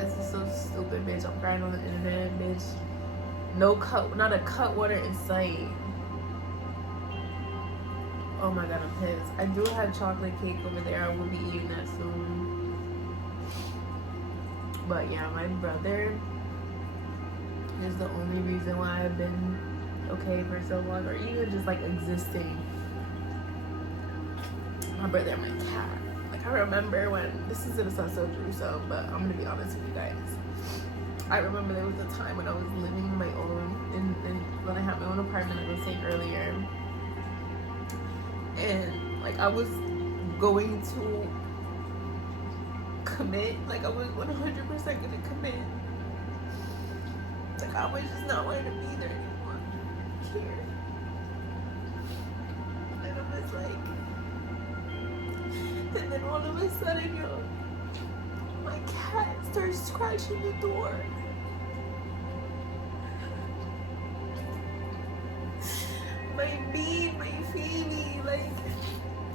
This is so stupid, bitch. I'm crying on the internet, bitch. No cut, not a cut water in sight. Oh my god, I'm pissed. I do have chocolate cake over there. I will be eating that soon. But yeah, my brother is the only reason why I've been okay for so long, or even just like existing. My brother and my cat. Like, I remember when, this is gonna sound so gruesome, but I'm gonna be honest with you guys. I remember there was a time when I was living on my own, and when I had my own apartment, like I was saying earlier. And like I was going to commit, like I was 100% gonna commit. Like I was just not wanting to be there anymore. Here. And I was like, and then all of a sudden, yo, my cat starts scratching the door. My Phoebe, like,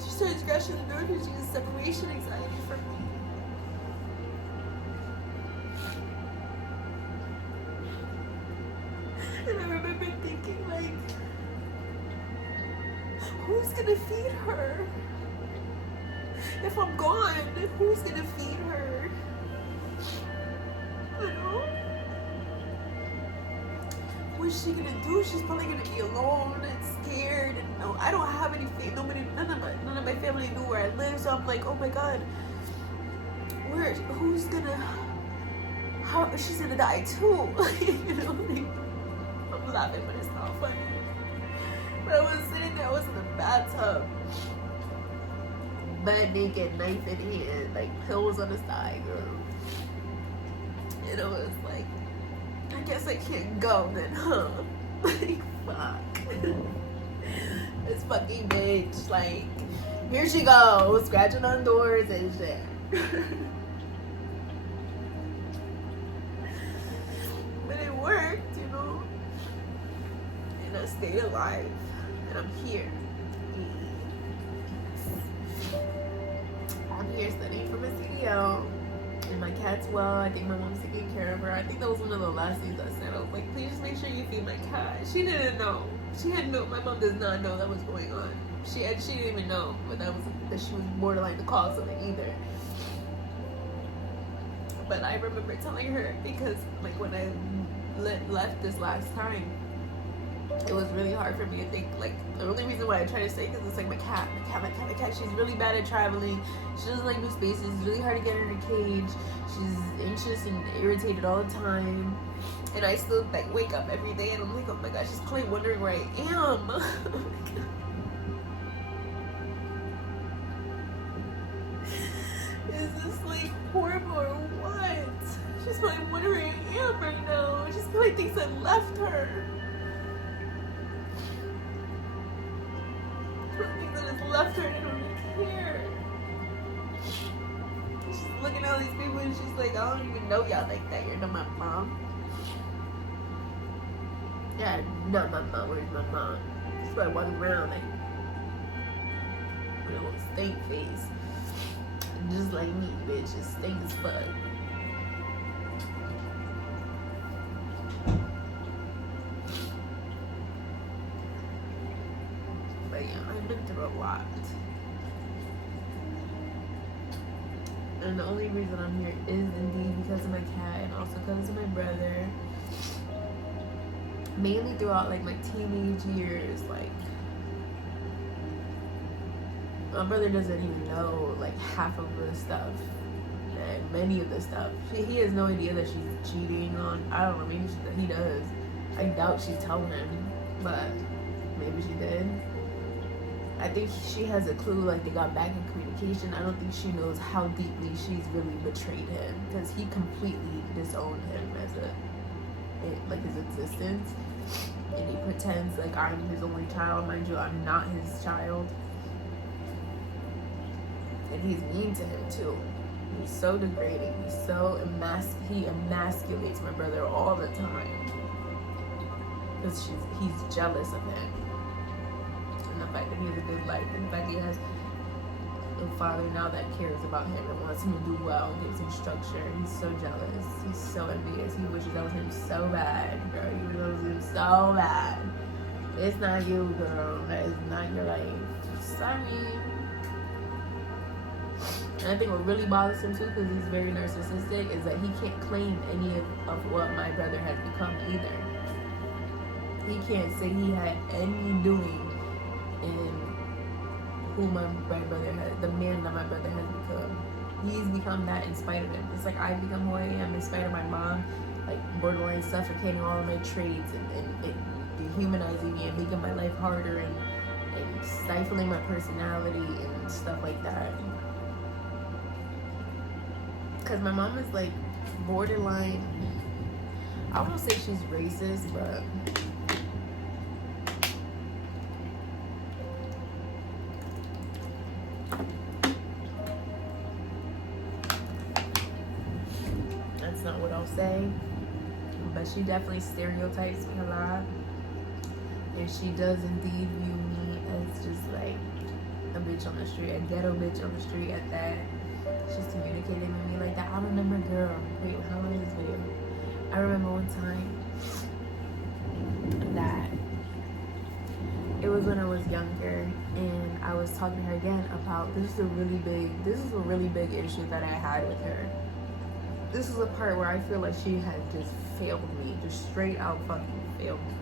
she started scratching the door because she has separation anxiety from me. And I remember thinking, like, who's gonna feed her? If I'm gone, who's gonna feed her? You know? What's she gonna do? She's probably gonna be alone and scared. And no, I don't have any family. None of my family knew where I live. So I'm like, oh my god, who's gonna? How she's gonna die too? You know, like, I'm laughing, but it's not funny. But I was sitting there. I was in the bathtub, butt naked, knife in hand, like pills on the side, girl. And I was like, I guess I can't go then, huh? Like, fuck. This fucking bitch, like, here she goes, scratching on doors and shit. But it worked, you know? And I stayed alive. And I'm here. I'm here studying for my CDL. And my cat's well. I think my mom's taking care of her. I think that was one of the last things I said. I was like, please just make sure you feed my cat. She didn't know. My mom does not know that was going on. She didn't even know that she was borderline the cause of it either. But I remember telling her because like when I left this last time, it was really hard for me to think, like, the only reason why I try to stay because it's like my cat, she's really bad at traveling. She doesn't like new spaces. It's really hard to get her in a cage. She's anxious and irritated all the time. And I still like wake up every day and I'm like, oh my gosh, she's probably wondering where I am. Is this like horrible or what? She's probably wondering where I am right now. She's probably thinks I left her. That has left her and I don't even care. She's looking at all these people and she's like, I don't even know y'all like that. You're not my mom. Yeah, not my mom. Where's my mom? She's probably walking around like with a little stink face. Just like me, bitch. Just stink as fuck. But yeah, I've been through a lot. And the only reason I'm here is indeed because of my cat and also because of my brother. Mainly throughout like my teenage years, like my brother doesn't even know like half of the stuff and many of the stuff. He has no idea that she's cheating on. I don't know, maybe he does. I doubt she's telling him, but maybe she did. I think she has a clue, like they got back in communication. I don't think she knows how deeply she's really betrayed him because he completely disowned him as like his existence, and he pretends like I'm his only child. Mind you, I'm not his child, and he's mean to him too. He's so degrading. He emasculates my brother all the time because he's jealous of him. And the fact that he has a good life, and the fact he has a father now that cares about him and wants him to do well and gives him structure. He's so jealous. He's so envious. He wishes that was him so bad, girl. He loves him so bad. It's not you, girl. That is not your life. Sorry. And I think what really bothers him too, because he's very narcissistic, is that he can't claim any of what my brother has become either. He can't say he had any doing in who my brother has, the man that my brother has become. He's become that in spite of him. It's like I've become who I am in spite of my mom, like borderline suffocating all of my traits and dehumanizing me and making my life harder and stifling my personality and stuff like that. Because my mom is like borderline, I won't say she's racist, but that's not what I'll say. But she definitely stereotypes me a lot. And she does indeed view me as just like a bitch on the street, a ghetto bitch on the street at that. She's communicating with me like that. I remember, girl, wait, how long is this video? I remember one time that it was when I was younger, and I was talking to her again about this is a really big issue that I had with her. This is a part where I feel like she had just failed me, just straight out fucking failed me.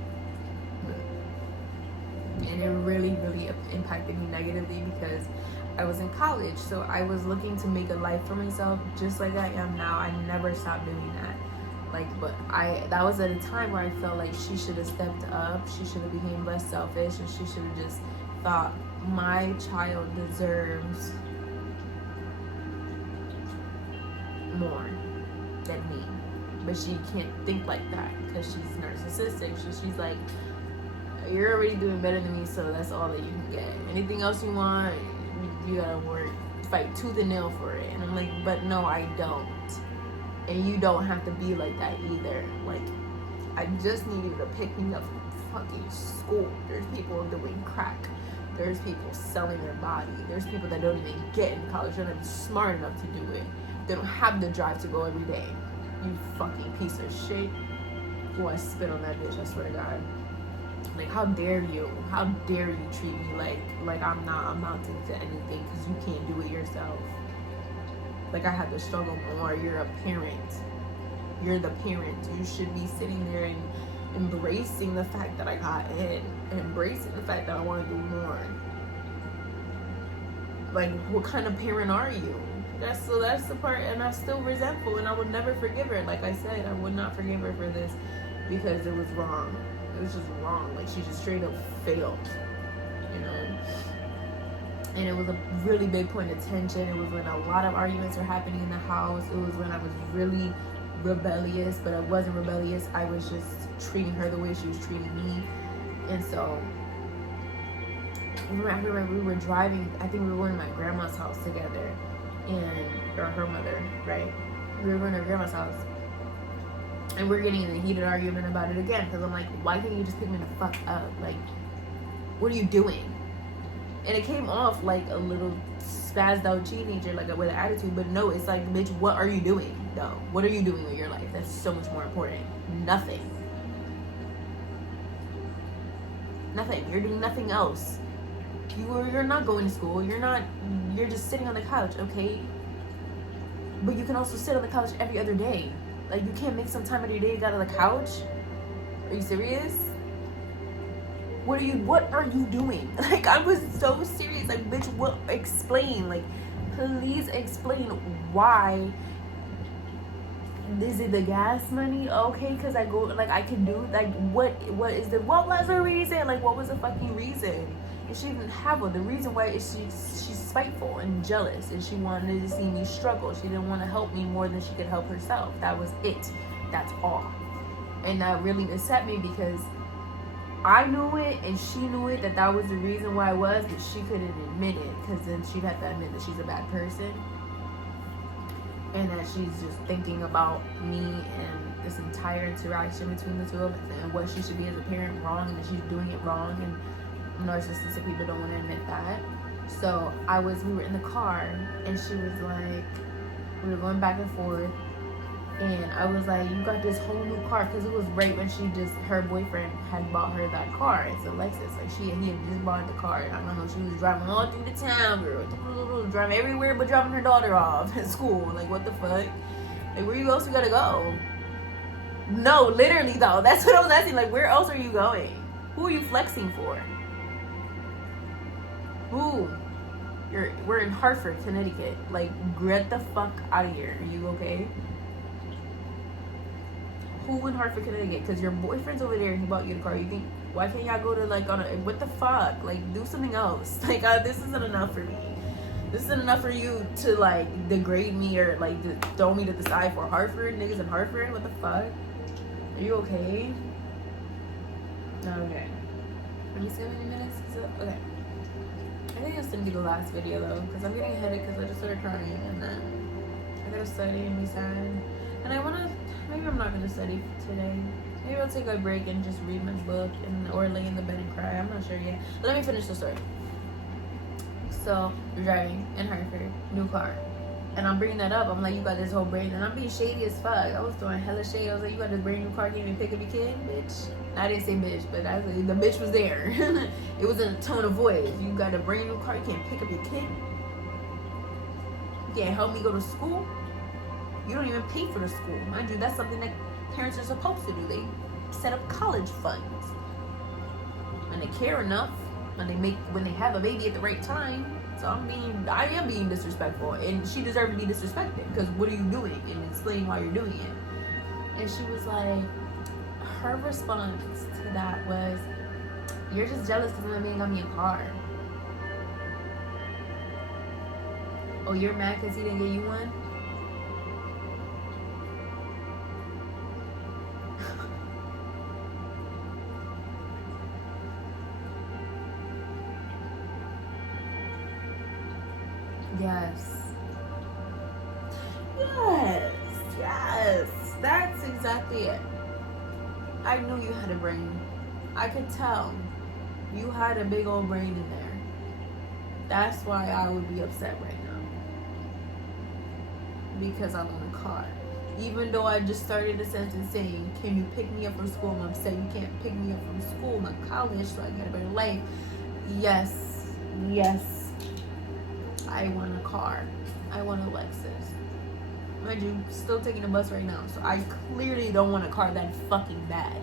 And it really impacted me negatively because I was in college, so I was looking to make a life for myself just like I am now. I never stopped doing that. That was at a time where I felt like she should have stepped up, she should have become less selfish, and she should have just thought, my child deserves more than me. But she can't think like that because she's narcissistic. She's like, you're already doing better than me, so that's all that you can get. Anything else you want, you gotta work, fight tooth and nail for it. And I'm like, but no, I don't. And you don't have to be like that either. Like, I just need you to pick me up from fucking school. There's people doing crack. There's people selling their body. There's people that don't even get in college. They're not even smart enough to do it. They don't have the drive to go every day. You fucking piece of shit. Oh, I spit on that bitch, I swear to God. Like, how dare you? How dare you treat me like I'm not amounting to anything because you can't do it yourself? Like, I had to struggle more. You're a parent. You're the parent. You should be sitting there and embracing the fact that I got in. And embracing the fact that I want to do more. Like, what kind of parent are you? That's the part, and I'm still resentful, and I would never forgive her. Like I said, I would not forgive her for this because it was wrong. It was just wrong. Like, she just straight up failed, you know. And it was a really big point of tension. It was when a lot of arguments were happening in the house. It was when I was really rebellious, but I wasn't rebellious. I was just treating her the way she was treating me. And so I remember we were driving, I think we were going to my grandma's house together, or her mother, right? We were going to her grandma's house. And we're getting in a heated argument about it again, because I'm like, why can't you just pick me the fuck up? Like, what are you doing? And it came off like a little spazzed out teenager, like with an attitude, but no, it's like, bitch, what are you doing though? What are you doing with your life? That's so much more important. Nothing. You're doing nothing else. You're not going to school. You're just sitting on the couch, okay? But you can also sit on the couch every other day. Like, you can't make some time of your day out of the couch? Are you serious? What are you doing? Like, I was so serious. Like, bitch, explain. Like, please explain why. Is it the gas money? Okay, because I go, like, I can do, like, what was the reason? Like, what was the fucking reason? And she didn't have one. The reason why is she's spiteful and jealous, and she wanted to see me struggle. She didn't want to help me more than she could help herself. That was it. That's all. And that really upset me because I knew it and she knew it, that was the reason why it was, but she couldn't admit it, because then she'd have to admit that she's a bad person and that she's just thinking about me and this entire interaction between the two of us and what she should be as a parent wrong, and that she's doing it wrong, and narcissistic people don't want to admit that. So we were in the car, and she was like, we were going back and forth, and I was like, you got this whole new car, because it was right when her boyfriend had bought her that car. It's a Lexus. Like, he had just bought the car, and I don't know, she was driving all through the town, girl, driving everywhere but dropping her daughter off at school. Like, what the fuck? Like, where else you gotta go? No, literally though, that's what I was asking. Like, where else are you going? Who are you flexing for? Who? We're in Hartford, Connecticut. Like, get the fuck out of here. Are you okay? Who in Hartford, Connecticut? Because your boyfriend's over there and he bought you the car. You think, why can't y'all go to, like, what the fuck? Like, do something else. Like, this isn't enough for me. This isn't enough for you to, like, degrade me or, like, throw me to the side for Hartford. Niggas in Hartford? What the fuck? Are you okay? Okay. Let me see how many minutes is it? Okay. I think it's gonna be the last video though, because I'm getting a headache because I just started crying, and then I gotta study and be sad. And maybe I'm not gonna study today. Maybe I'll take a break and just read my book or lay in the bed and cry. I'm not sure yet. But let me finish the story. So, we're driving in Hartford, new car. And I'm bringing that up. I'm like, you got this whole brain. And I'm being shady as fuck. I was throwing hella shade. I was like, you got this brand new car, can't even pick up your kid, bitch. I didn't say bitch, but the bitch was there. It was in a tone of voice. You got a brand new car, you can't pick up your kid. You can't help me go to school. You don't even pay for the school. Mind you, that's something that parents are supposed to do. They set up college funds. And they care enough. And when they have a baby at the right time. So I am being disrespectful, and she deserved to be disrespected, because what are you doing, and explaining why you're doing it. And she was like, her response to that was, you're just jealous because my man got me a car. Oh, you're mad because he didn't get you one? Yes, that's exactly it. I knew you had a brain. I could tell you had a big old brain in there. That's why I would be upset right now, because I want a car. Even though I just started a sentence saying, can you pick me up from school? I'm upset you can't pick me up from school, my college, so I get a better life. Yes, I want a car. I want a Lexus. Mind you, still taking a bus right now, so I clearly don't want a car that fucking bad.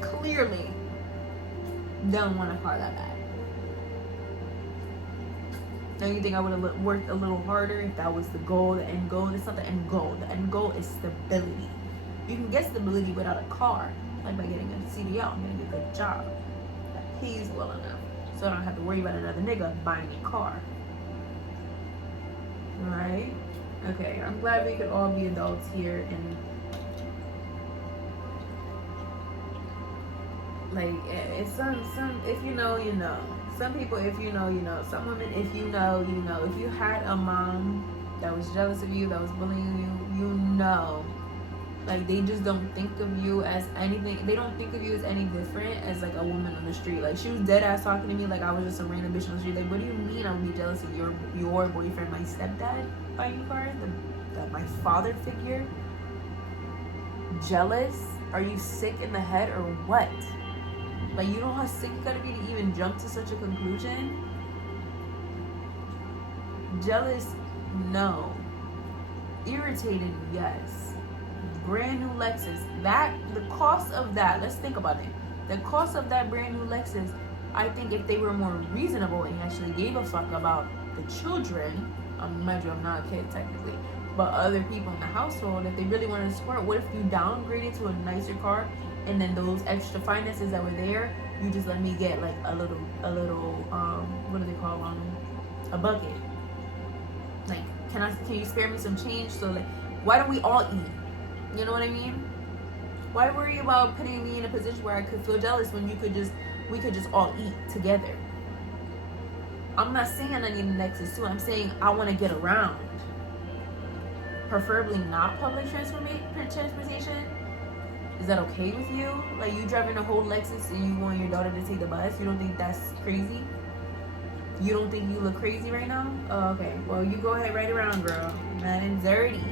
Clearly don't want a car that bad. Now you think I would have worked a little harder if that was the goal, the end goal? It's not the end goal. The end goal is stability. You can get stability without a car, like by getting a CDL and getting a good job that pays well enough, so I don't have to worry about another nigga buying a car. Alright? Okay, I'm glad we could all be adults here, and like, it's some if you know, you know. Some people, if you know, you know. Some women, if you know, you know. If you had a mom that was jealous of you, that was bullying you, you know. Like, they just don't think of you as anything. They don't think of you as any different as, like, a woman on the street. Like, she was dead ass talking to me like I was just some random bitch on the street. Like, what do you mean I would be jealous of your boyfriend, my stepdad, buying a car? My father figure? Jealous? Are you sick in the head or what? Like, you know how sick you gotta be to even jump to such a conclusion? Jealous? No. Irritated? Yes. Brand new Lexus. The cost of that, let's think about it. The cost of that brand new Lexus, I think if they were more reasonable and actually gave a fuck about the children, mind you, I'm not a kid technically, but other people in the household, if they really wanted to support, what if you downgraded to a nicer car, and then those extra finances that were there, you just let me get like a little what do they call a bucket? Like, can you spare me some change? So like, why don't we all eat? You know what I mean? Why worry about putting me in a position where I could feel jealous when we could just all eat together? I'm not saying I need a Nexus too. I'm saying I want to get around. Preferably not public transportation. Is that okay with you? Like, you driving a whole Lexus and you want your daughter to take the bus? You don't think that's crazy? You don't think you look crazy right now? Oh, okay. Well, you go ahead right around, girl. Man, it's dirty.